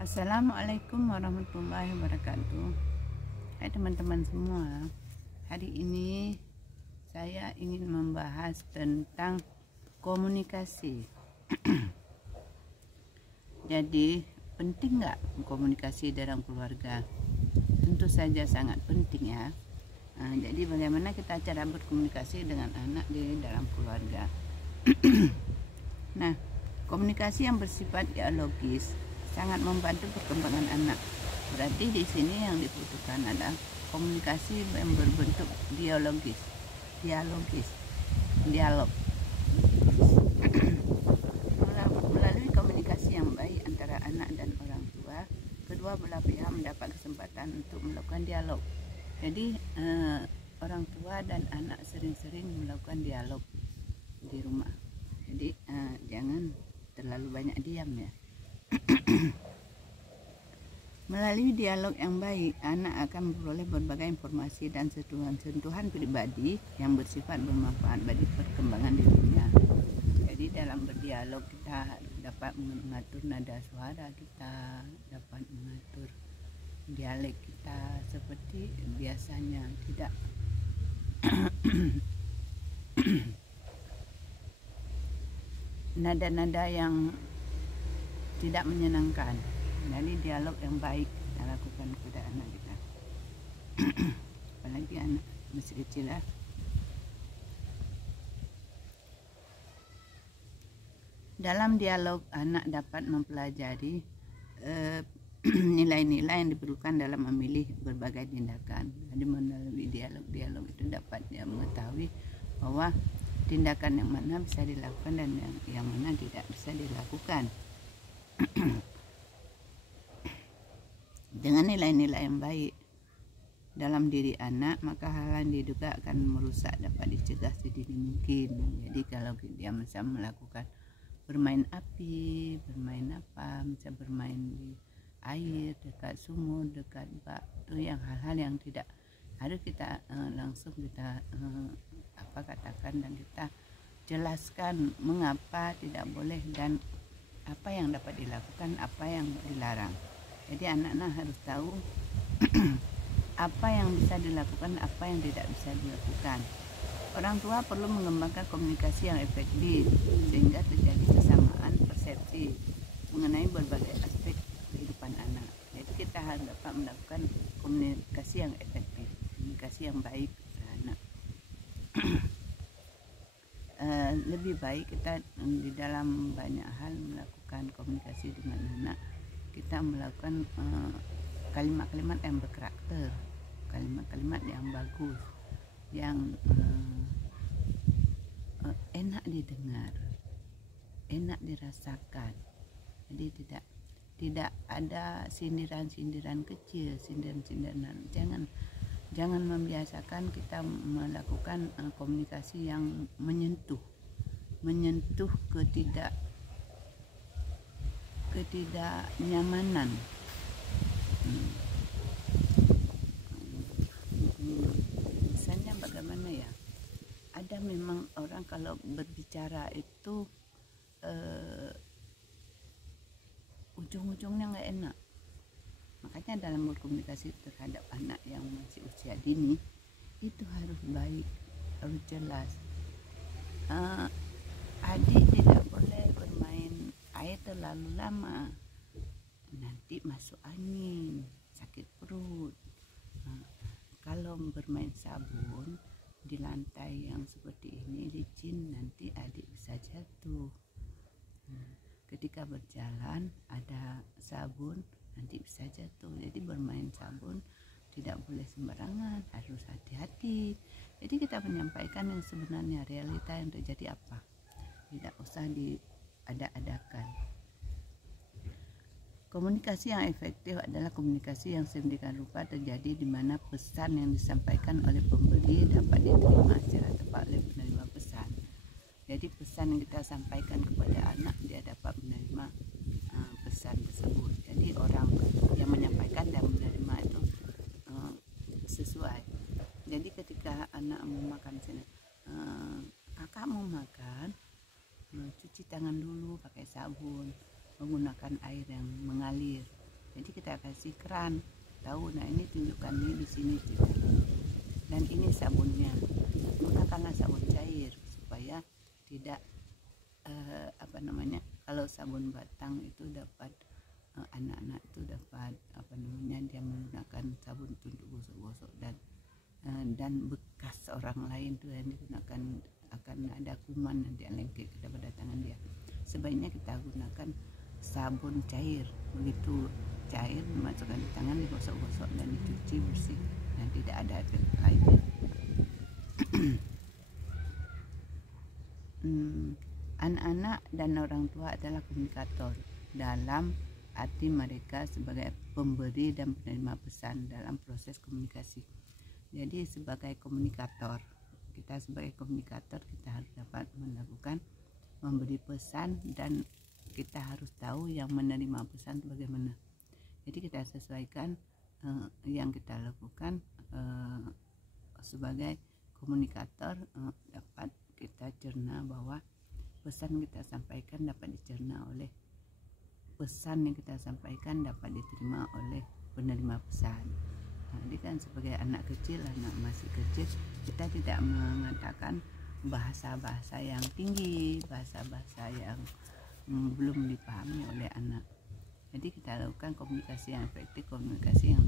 Assalamualaikum warahmatullahi wabarakatuh. Hai teman-teman semua, hari ini saya ingin membahas tentang komunikasi. Jadi penting nggak komunikasi dalam keluarga? Tentu saja sangat penting ya. Jadi bagaimana kita cara berkomunikasi dengan anak di dalam keluarga? Nah, komunikasi yang bersifat dialogis sangat membantu perkembangan anak. Berarti di sini yang dibutuhkan adalah komunikasi yang berbentuk dialog. Melalui komunikasi yang baik antara anak dan orang tua, kedua belah pihak mendapat kesempatan untuk melakukan dialog. Jadi orang tua dan anak sering-sering melakukan dialog di rumah. Jadi jangan terlalu banyak diam ya. Melalui dialog yang baik, anak akan memperoleh berbagai informasi dan sentuhan pribadi yang bersifat bermanfaat bagi perkembangan dirinya. Jadi dalam berdialog kita dapat mengatur nada suara kita, dapat mengatur dialek kita seperti biasanya, tidak nada-nada yang tidak menyenangkan. Jadi dialog yang baik kita lakukan kepada anak kita. Apalagi anak masih kecil ya. Dalam dialog anak dapat mempelajari nilai-nilai yang diperlukan dalam memilih berbagai tindakan. Jadi melalui dialog itu dapat dia mengetahui bahwa tindakan yang mana bisa dilakukan dan yang mana tidak bisa dilakukan. Dengan nilai-nilai yang baik dalam diri anak, maka hal yang diduga akan merusak dapat dicegah sedini mungkin. Jadi kalau dia bisa melakukan bermain api, bermain apa, bisa bermain di air, dekat sumur, dekat bak, itu yang hal-hal yang tidak harus kita langsung kita katakan dan kita jelaskan mengapa tidak boleh dan apa yang dapat dilakukan, apa yang dilarang. Jadi anak-anak harus tahu apa yang bisa dilakukan, apa yang tidak bisa dilakukan. Orang tua perlu mengembangkan komunikasi yang efektif sehingga terjadi kesamaan persepsi mengenai berbagai aspek kehidupan anak. Jadi kita harus dapat melakukan komunikasi yang efektif, komunikasi yang baik kepada anak. Lebih baik kita di dalam banyak hal melakukan komunikasi dengan anak, kita melakukan kalimat-kalimat yang berkarakter, kalimat-kalimat yang bagus, yang enak didengar, enak dirasakan. Jadi tidak ada sindiran-sindiran kecil, sindiran-sindiran. Jangan membiasakan kita melakukan komunikasi yang menyentuh ketidaknyamanan. Misalnya bagaimana ya? Ada memang orang kalau berbicara itu ujung-ujungnya nggak enak. Makanya dalam berkomunikasi terhadap anak yang masih usia dini itu harus baik, harus jelas. Adik tidak boleh bermain air terlalu lama, nanti masuk angin, sakit perut. Kalau bermain sabun di lantai yang seperti ini licin, nanti adik bisa jatuh. Ketika berjalan ada sabun, nanti bisa jatuh. Jadi bermain sabun tidak boleh sembarangan, harus hati-hati. Jadi kita menyampaikan yang sebenarnya, realita yang terjadi apa, tidak usah diada-adakan. Komunikasi yang efektif adalah komunikasi yang sedemikian rupa terjadi di mana pesan yang disampaikan oleh pemberi dapat diterima secara tepat oleh penerima pesan. Jadi pesan yang kita sampaikan kepada anak, dia dapat menerima pesan tersebut. Jadi orang yang menyampaikan dan menerima itu sesuai. Jadi ketika anak mau makan, kakak mau makan, cuci tangan dulu pakai sabun, menggunakan air yang mengalir. Jadi kita kasih keran, tahu, nah ini tunjukkan nih di sini tidak. Dan ini sabunnya, gunakanlah sabun cair supaya tidak kalau sabun batang itu dapat anak-anak itu dapat dia menggunakan sabun untuk gosok-gosok dan bekas orang lain tuh yang digunakan akan ada kuman nanti yang lengket pada tangan dia. Sebaiknya kita gunakan sabun cair, begitu cair dimasukkan di tangan, digosok-gosok dan dicuci bersih dan tidak ada efek lainnya. Anak-anak dan orang tua adalah komunikator dalam arti mereka sebagai pemberi dan penerima pesan dalam proses komunikasi. Jadi sebagai komunikator, kita harus dapat melakukan memberi pesan dan kita harus tahu yang menerima pesan bagaimana. Jadi kita sesuaikan yang kita lakukan sebagai komunikator, dapat kita cerna bahwa pesan kita sampaikan dapat dicerna oleh pesan yang kita sampaikan dapat diterima oleh penerima pesan. Nah, jadi kan sebagai anak kecil, anak masih kecil, kita tidak mengatakan bahasa-bahasa yang tinggi, bahasa-bahasa yang belum dipahami oleh anak. Jadi kita lakukan komunikasi yang efektif, komunikasi yang